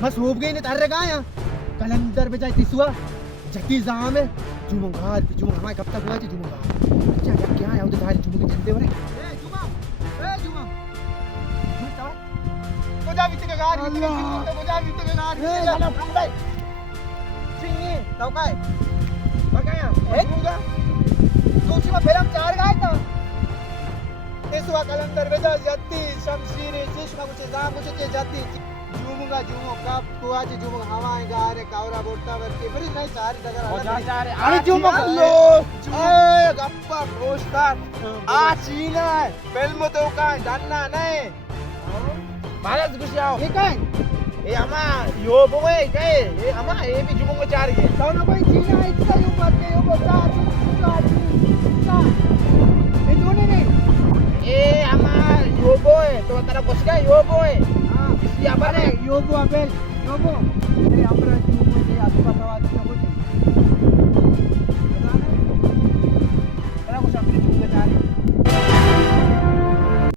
Mas hoob gay ni tarre kaya. Kalendar bejai tisua. Jati zame. Jumunga, jumunga mai kab tak हुआ जी जुमुंगा. क्या क्या है उधर धारी जुमुंगे झंडे वाले. जुमा. जुमा. Kuda gitu ke garis. Kuda gitu ke garis. Mana pandai. Sini, tahu kai? Makanya, जुमुंगा. दूसरी में फिल्म 4 गाय था. Iswa kalendar beja jati shamshiri chishma kuche za kuche jati जुमुंगा जुमो कब कुआ जी जुमुंगा हवाएं गा रे कावरा बोलता बरके बड़ी नहीं चार डगर अरे जुमो लो ए गप्पा पोस्टर आ चीना फिल्म तो का जानना नहीं महाराज कुछ आओ ये काय ए अमा यो बोए काय ए अमा ए भी जुमुंगा चार के तो ना कोई चीना इतना यो बात के यो बोलता का ये जोने नहीं ए अमा यो बोए तो तेरा कुछ का यो बोए isi apa nih? Yobo Abel, Yobo.